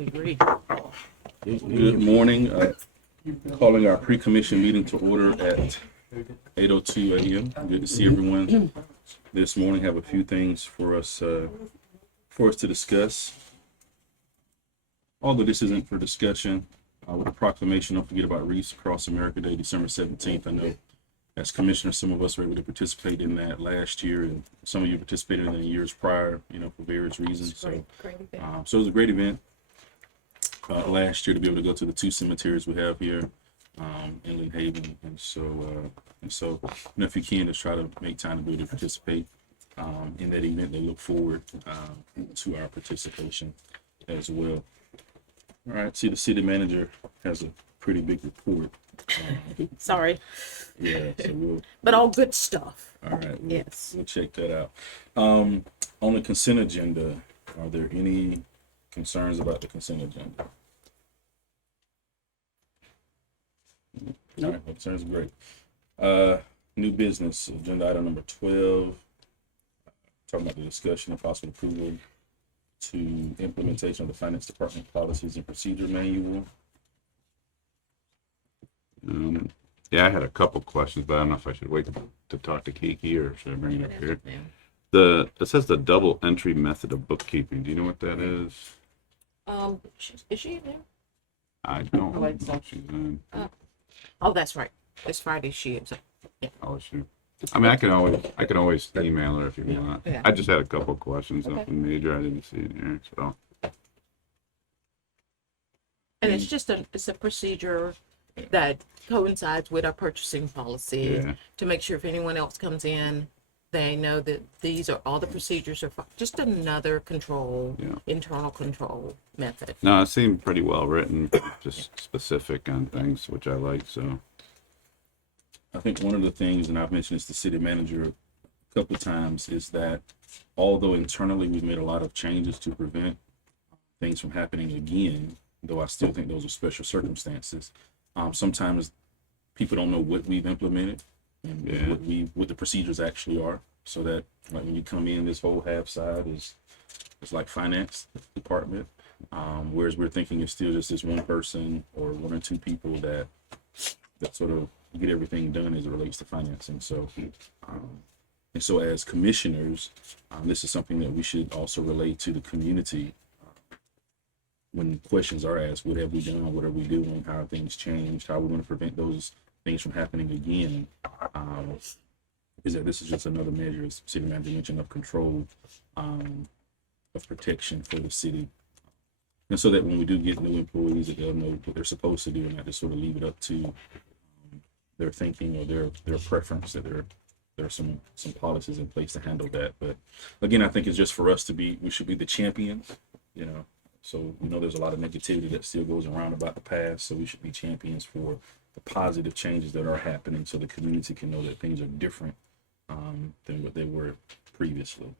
absolutely agree. Good morning. Calling our pre-commission meeting to order at 8:02 a.m. Good to see everyone this morning. Have a few things for us to discuss. Although this isn't for discussion, with the proclamation, don't forget about Reefs Across America Day, December 17th. I know as commissioners, some of us were able to participate in that last year, and some of you participated in the years prior, for various reasons. So it was a great event last year to be able to go to the two cemeteries we have here in Lynn Haven, and so if you can, just try to make time to be able to participate in that event. They look forward to our participation as well. All right, see, the city manager has a pretty big report. Sorry. Yeah, so but all good stuff. All right, yes. We'll check that out. On the consent agenda, are there any concerns about the consent agenda? No. All right, concerns are great. New business, agenda item number 12, talking about the discussion of possible approval to implementation of the Finance Department Policies and Procedure Manual. Yeah, I had a couple questions, but I don't know if I should wait to talk to Kiki or should I bring it up here? It says the double entry method of bookkeeping. Do you know what that is? Is she in there? I don't know if she's in. Oh, that's right. It's Friday. She is. Yeah. Oh, she. I mean, I can always email her if you want. Yeah. I just had a couple questions, Okay. nothing major. I didn't see it here, so. And it's just it's a procedure that coincides with our purchasing policy to make sure if anyone else comes in, they know that these are all the procedures are just another control, internal control method. No, it seemed pretty well written, just specific on things, which I like, so. I think one of the things, and I've mentioned this to city manager a couple of times, is that although internally we've made a lot of changes to prevent things from happening again, though I still think those are special circumstances, sometimes people don't know what we've implemented and what the procedures actually are. So that like when you come in, this whole half side is like finance department, whereas we're thinking it's still just this one person or one or two people that sort of get everything done as it relates to financing. So and so as commissioners, this is something that we should also relate to the community. When questions are asked, what have we done? What are we doing? How have things changed? How are we going to prevent those things from happening again? Is that this is just another measure, as city manager mentioned, of control, of protection for the city. And so that when we do get new employees, that they'll know what they're supposed to do and not just sort of leave it up to their thinking or their preference, that there are some policies in place to handle that. But again, I think it's just for us we should be the champions, So we know there's a lot of negativity that still goes around about the past, so we should be champions for the positive changes that are happening so the community can know that things are different than what they were previously.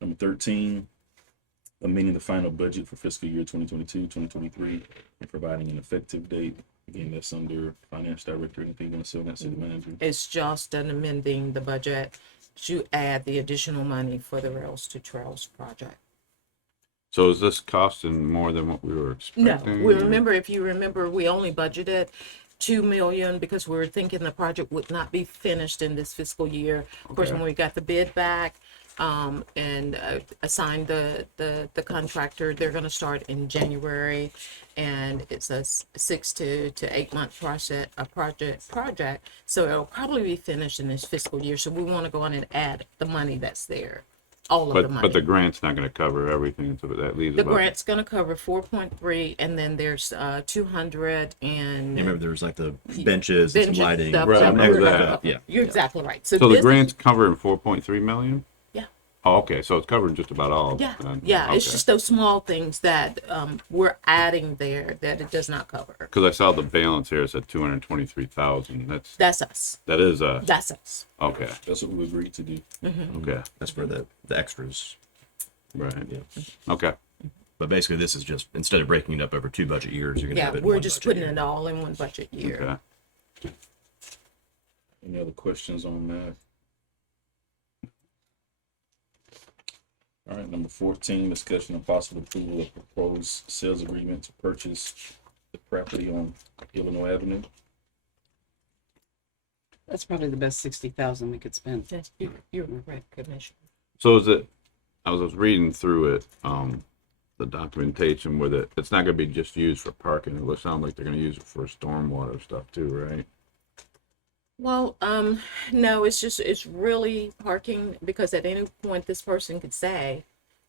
Number 13, amending the final budget for fiscal year 2022-2023 and providing an effective date. Again, that's under finance director. Anything you want to say on that, city manager? It's just an amending the budget to add the additional money for the Rails to Trails project. So is this costing more than what we were expecting? No, if you remember, we only budgeted $2 million because we were thinking the project would not be finished in this fiscal year. Of course, when we got the bid back and assigned the contractor, they're going to start in January, and it's a 6 to 8 month project. So it'll probably be finished in this fiscal year. So we want to go on and add the money that's there. All of the money. But the grant's not going to cover everything, so that leaves the grant's going to cover 4.3, and then there's 200 and. You remember there was like the benches and some lighting. Stuff. Right, I remember that. Yeah, You're exactly right. So the grant's covering 4.3 million? Yeah. Oh, okay, so it's covering just about all. Yeah, Okay. It's just those small things that we're adding there that it does not cover. Because I saw the balance here, it said 223,000. That's us. That is us. That's us. Okay. That's what we agreed to do. Okay. that's for the extras. Right. Yeah. Okay. But basically, this is just instead of breaking it up over 2 budget years, you're going to have it in We're one just budget putting year. it all in one budget year. Okay. Any other questions on that? All right, number 14, discussion of possible approval of proposed sales agreement to purchase the property on Illinois Avenue. That's probably the best 60,000 we could spend. Yes, you're correct, Commissioner. So is it, I was reading through it, the documentation with it, it's not gonna be just used for parking. It would sound like they're gonna use it for stormwater stuff too, right? Well, no, it's really parking, because at any point this person could say,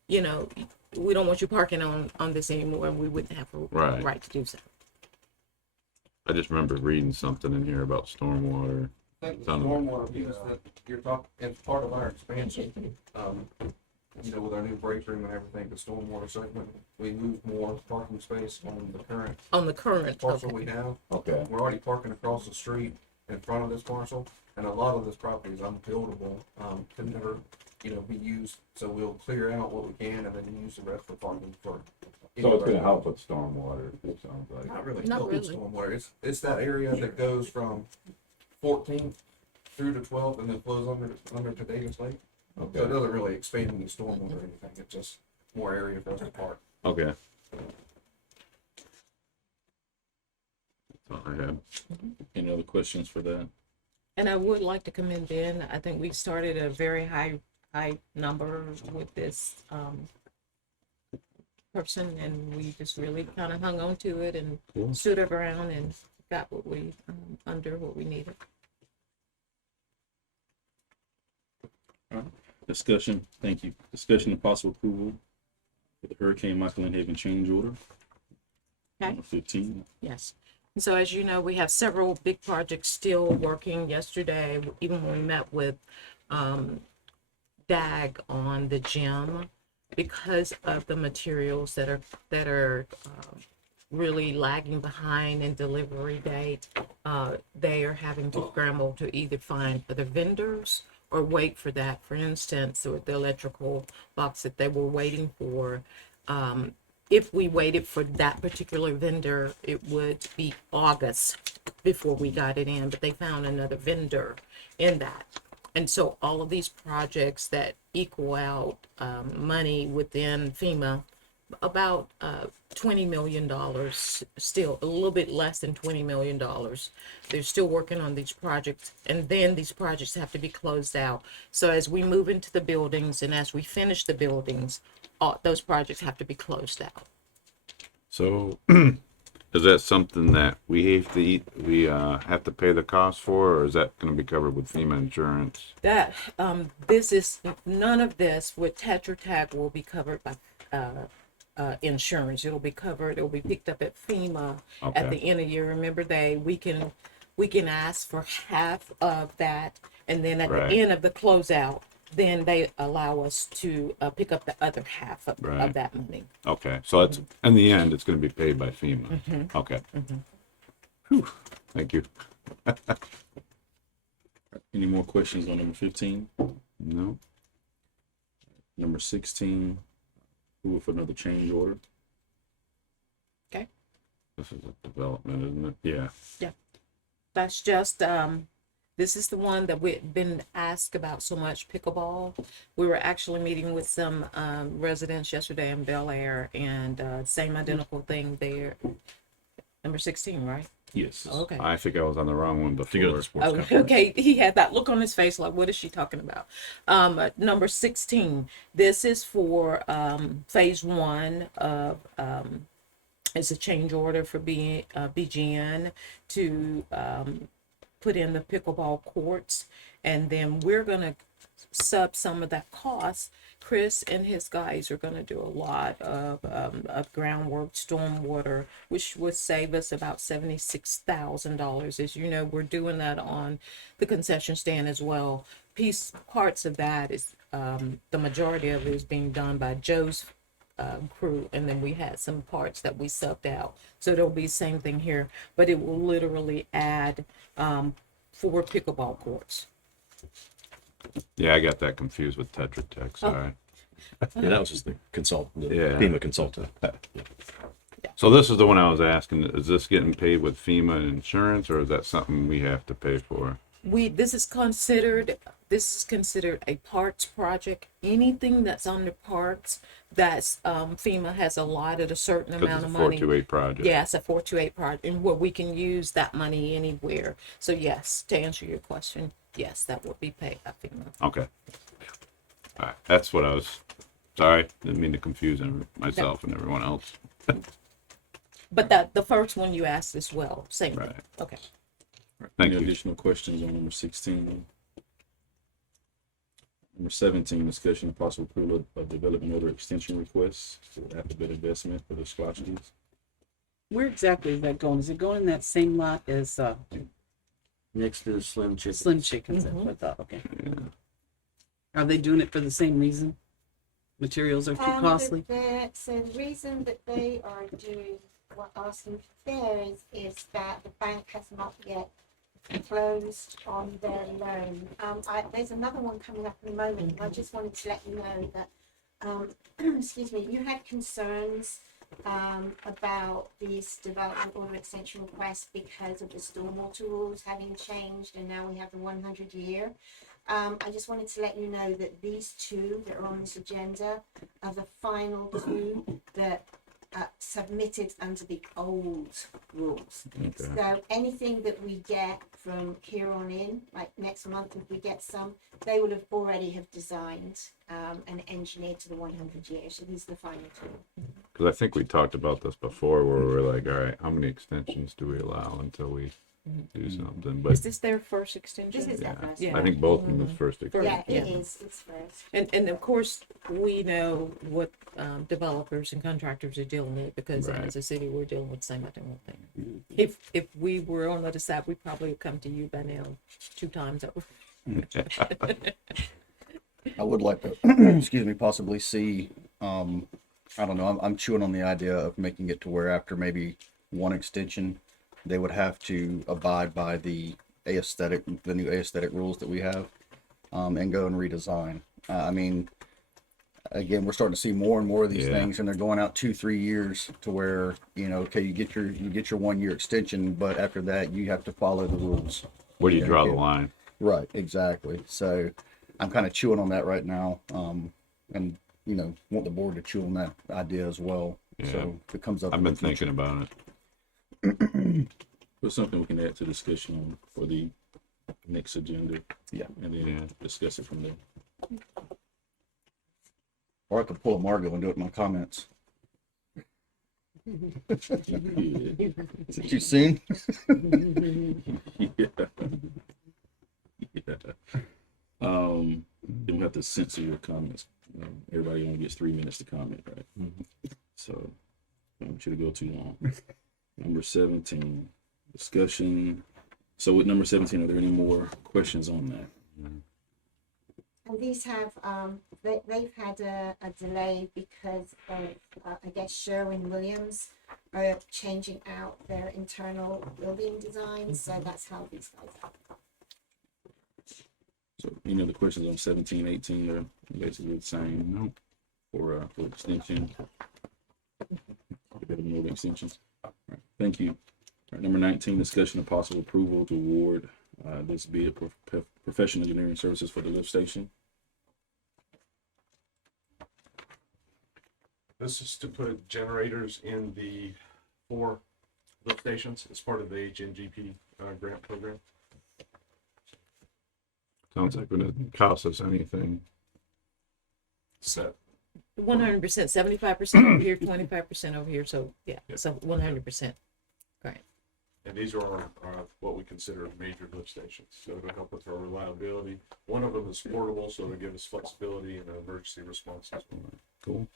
you know, we don't want you parking on this anymore, and we wouldn't have a Right. right to do so. I just remember reading something in here about stormwater. I think the Sounded- stormwater piece that you're talking, it's part of our expansion. You know, with our new break room and everything, the stormwater segment, we moved more parking space on the current On the current, parcel okay. we have. Okay. We're already parking across the street in front of this parcel, and a lot of this property is unbuildable, can never, you know, be used. So we'll clear out what we can and then use the rest for parking for. So it's gonna help with stormwater, it sounds like. Not really, Not not really. stormwater. It's that area that goes from 14th through to 12th and then flows under to Davis Lake. So it Okay, doesn't really expand any stormwater or anything. It's just more area for us to park. okay. That's all I had. Any other questions for that? And I would like to commend Ben. I think we started a very high number with this person, and we just really kind of hung on to it and Cool. stood up around and got what we under what we needed. Discussion, thank you. Discussion of possible approval for the Hurricane Michael and Haven change order. Okay. Number 15. Yes. And so as you know, we have several big projects still working. Yesterday, even when we met with DAG on the gym, because of the materials that are really lagging behind in delivery date, they are having to scramble to either find other vendors or wait for that. For instance, with the electrical box that they were waiting for, if we waited for that particular vendor, it would be August before we got it in, but they found another vendor in that. And so all of these projects that equal out money within FEMA, about $20 million, still a little bit less than $20 million. They're still working on these projects, and then these projects have to be closed out. So as we move into the buildings and as we finish the buildings, those projects have to be closed out. So, is that something that we have to pay the cost for, or is that gonna be covered with FEMA insurance? That this is none of this with Tetra Tech will be covered by insurance. It'll be covered. It'll be picked up at FEMA at Okay. the end of the year. Remember, we can ask for half of that, and then at Right. the end of the closeout, then they allow us to pick up the other half of Right. that money. Okay, so it's, in the end, it's gonna be paid by FEMA? Okay. Whew, thank you. Any more questions on number 15? No? Number 16, approval for another change order. This is a development, isn't it? Yeah. That's just this is the one that we've been asked about so much, pickleball. We were actually meeting with some residents yesterday in Bel Air, and same identical thing there. Number 16, right? Yes. Okay. I think I was on the wrong one To go to before. the sports Oh, complex. okay. He had that look on his face like, what is she talking about? Number 16. This is for phase 1 of it's a change order for BGN to put in the pickleball courts, and then we're gonna sub some of that cost. Chris and his guys are gonna do a lot of groundwork, stormwater, which would save us about $76,000. As you know, we're doing that on the concession stand as well. Parts of that is the majority of it is being done by Joe's crew, and then we had some parts that we subbed out. So there'll be the same thing here, but it will literally add 4 pickleball courts. Yeah, I got that confused with Tetra Tech, sorry. Yeah, that was just the consultant, the Yeah. FEMA consultant. So this is the one I was asking, is this getting paid with FEMA insurance, or is that something we have to pay for? This is considered this is considered a parks project. Anything that's under parks, that's, FEMA has allotted a certain Because amount it's a of four money. two eight project. Yeah, it's a 428 project, and where we can use that money anywhere. So yes, to answer your question, yes, that will be paid by FEMA. Okay. All right, that's what I was, sorry, didn't mean to confuse myself and everyone else. But that, the first one you asked as well, same thing. Right. Okay. Thank Any you. additional questions on number 16? Number 17, discussion of possible approval of development order extension requests for Alphabet Investment for the Squatches. Where exactly is that going? Is it going in that same lot as Next to Slim Chicken. Slim Chickens? That's what I thought. Okay. Are they doing it for the same reason? Materials are too costly? So the reason that they are doing what asking for there is that the bank has not yet closed on their loan. There's another one coming up in a moment, and I just wanted to let you know that, excuse me, you had concerns about these development order extension requests because of the stormwater rules having changed, and now we have the 100-year. I just wanted to let you know that these two that are on this agenda are the final two that submitted under the old rules. Okay. So anything that we get from here on in, like next month, if we get some, they will have already have designed and engineered to the 100 years. So these are the final two. Because I think we talked about this before where we were like, all right, how many extensions do we allow until we do something? Is But this their first extension? This is yeah, their first Yeah. one. I think both of them was first Yeah, extension. it Yeah. is. It's first. And of course, we know what developers and contractors are dealing with, because Right. as a city, we're dealing with the same identical thing. If we were on the other side, we'd probably have come to you by now 2 times over. I would like to, excuse me, possibly see, I don't know, I'm chewing on the idea of making it to where after maybe one extension, they would have to abide by the new aesthetic rules that we have, and go and redesign. I mean, again, we're starting to see more and more of these Yeah. things, and they're going out 2-3 years to where, okay, you get your 1-year extension, but after that, you have to follow the rules. Where do you Yeah, draw the okay. line? Right, exactly. So I'm kind of chewing on that right now, and want the board to chew on that idea as well. Yeah. So if it comes up, I've in the been future. thinking about it. But something we can add to discussion on for the next agenda. Yeah. And then Yeah. discuss it from there. Or I could pull a Margo and do it in my comments. Yeah. Is it too soon? Yeah. Yeah. Then we have to censor your comments. Everybody only gets 3 minutes to comment, right? So I don't want you to go too long. Number 17, discussion. So with number 17, are there any more questions on that? And these have, they've had a delay because of, I guess, Sherwin-Williams are changing out their internal building designs, so that's how these guys are. So any other questions on 17, 18 are basically the same for extension. More extensions. All right, thank you. All right, number 19, discussion of possible approval to award this bid for professional engineering services for the lift station. This is to put generators in the 4 lift stations as part of the HMGP grant program. Sounds like it doesn't cost us anything. So 100%, 75% over here, 25% over here. So yeah, Yep. so 100%. Great. and these are what we consider major lift stations. So to help with our reliability, one of them is portable, so to give us flexibility and emergency response as well. Cool.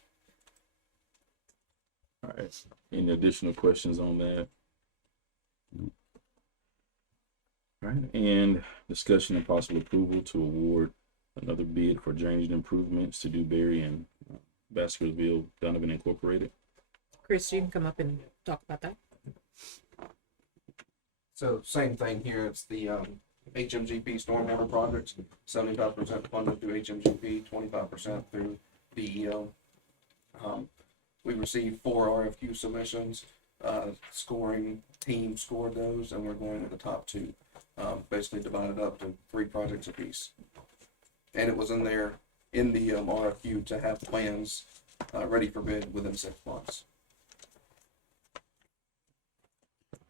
All right, any additional questions on that? All right, and discussion and possible approval to award another bid for drainage improvements to Dewberry and Baskerville Donovan Incorporated. Chris, you can come up and talk about that. So same thing here, it's the HMGP stormwater projects, 75% funded through HMGP, 25% through DEO. We received 4 RFQ submissions, scoring team scored those, and we're going with the top 2. Basically divided up to 3 projects apiece. and it was in there in the RFQ to have plans ready for bid within 6 months.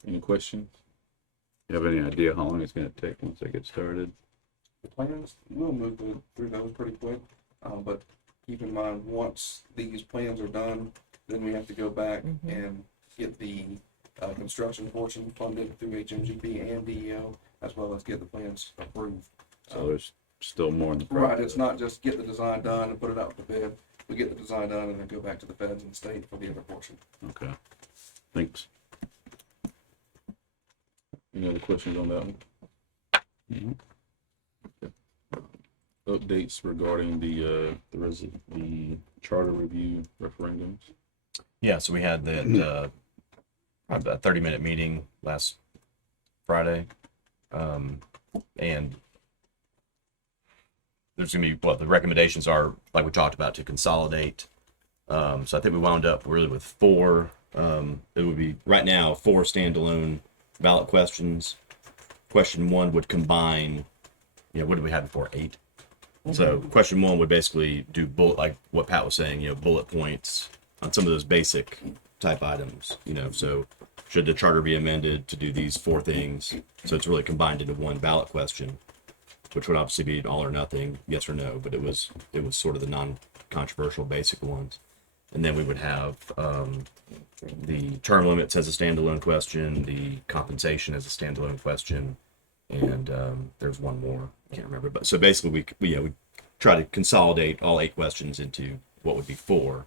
Any questions? You have any idea how long it's gonna take once they get started? The plans, we'll move through those pretty quick, but keep in mind, once these plans are done, then we have to go back and get the construction portion funded through HMGP and DEO, as well as get the plans approved. So there's still more in the Right, process. it's not just get the design done and put it out to bid. We get the design done and then go back to the feds and state for the other portion. Okay. Thanks. Any other questions on that one? Mhm. Updates regarding the charter review referendums? Yeah, so we had that probably about 30-minute meeting last Friday, and there's gonna be the recommendations are, like we talked about, to consolidate. So I think we wound up really with 4. It would be right now 4 standalone ballot questions. Question 1 would combine. What did we have before? 8. So question 1 would basically do like what Pat was saying, bullet points on some of those basic type items, so should the charter be amended to do these 4 things? So it's really combined into one ballot question, which would obviously be all or nothing, yes or no, but it was sort of the non-controversial basic ones. And then we would have the term limits as a standalone question, the compensation as a standalone question, and there's one more, I can't remember. But so basically we try to consolidate all 8 questions into what would be 4.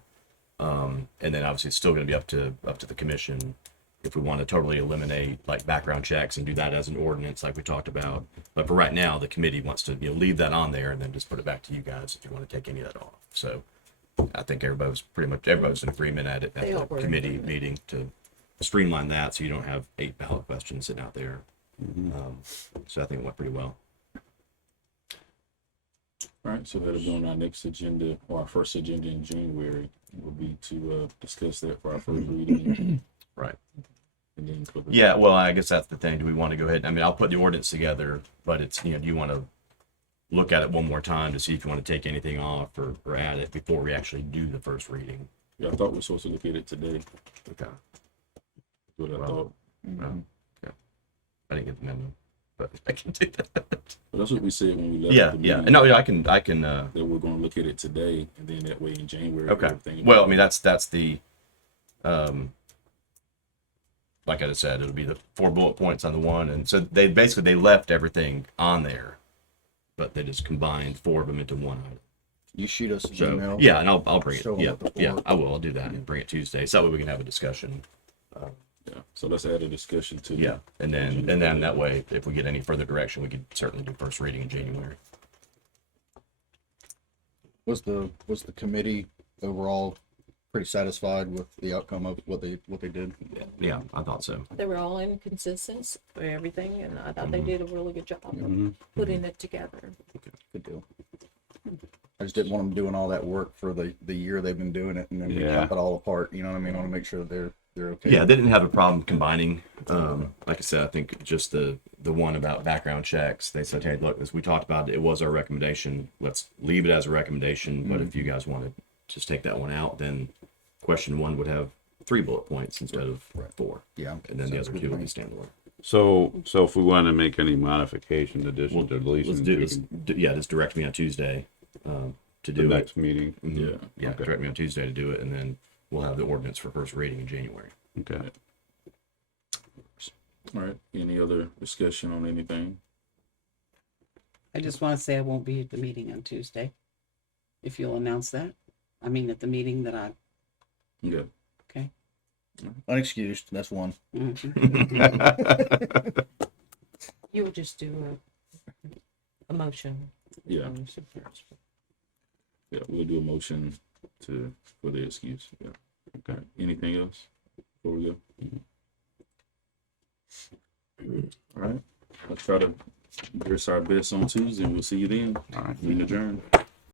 And then obviously it's still going to be up to the commission if we want to totally eliminate like background checks and do that as an ordinance like we talked about. But for right now, the committee wants to leave that on there and then just put it back to you guys if you want to take any of that off. So I think everybody's in agreement at They all the were in committee agreement. meeting to streamline that so you don't have 8 ballot questions sitting out there. So I think it went pretty well. All right, so that'll be on our next agenda, or our first agenda in January, will be to discuss that for our first reading. Right. And then for the, Yeah, well, I guess that's the thing. Do we want to go ahead? I mean, I'll put the ordinance together, but it's, do you want to look at it one more time to see if you want to take anything off or add it before we actually do the first reading? yeah, I thought we were supposed to look at it today. Okay. What I Well, thought. Okay. I didn't get the memo, but I can do that. But that's what we said when we left Yeah, the yeah. meeting. No, yeah, I can, That we're going to look at it today, and then that way in January. okay. everything- Well, I mean, that's the, like I just said, it'll be the 4 bullet points on the one. And so they left everything on there, but they just combined 4 of them into one item. You shoot us an So email. yeah, and I'll bring it. Show 'em Yeah, what the yeah, four- I will. I'll do that and bring it Tuesday. So that way we can have a discussion. Yeah, so let's add a discussion to. Yeah, and then that way, if we get any further direction, we could certainly do first reading in January. Was the committee overall pretty satisfied with the outcome of what they did? Yeah, I thought so. They were all in consensus for everything, and I thought they did a really good job of putting it together. Good deal. I just didn't want them doing all that work for the year they've been doing it and then we Yeah. cap it all apart. You know what I mean? I want to make sure that they're okay. Yeah, they didn't have a problem combining. Like I said, I think just the one about background checks. They said, hey, look, as we talked about, it was our recommendation. Let's leave it as a recommendation. But if you guys want to just take that one out, then question 1 would have 3 bullet points instead of 4, Yeah. and then the Sounds other good 2 to would be me. standalone. So if we want to make any modification, addition, deletion, Let's do this. Just direct me on Tuesday to the do it. next meeting. Mhm. Yeah. Yeah, direct me on Tuesday to do it, and then we'll have the ordinance for first reading in January. Okay. All right, any other discussion on anything? I just want to say I won't be at the meeting on Tuesday. If you'll announce that. I mean, at the meeting that I, Yeah. okay. Unexcused. That's one. You would just do a motion. Yeah. Yeah, we'll do a motion for the excuse. Yeah. Okay. Anything else before we go? All right. Let's try to dress our best on Tuesday, and we'll see you then. All right. Meeting adjourned.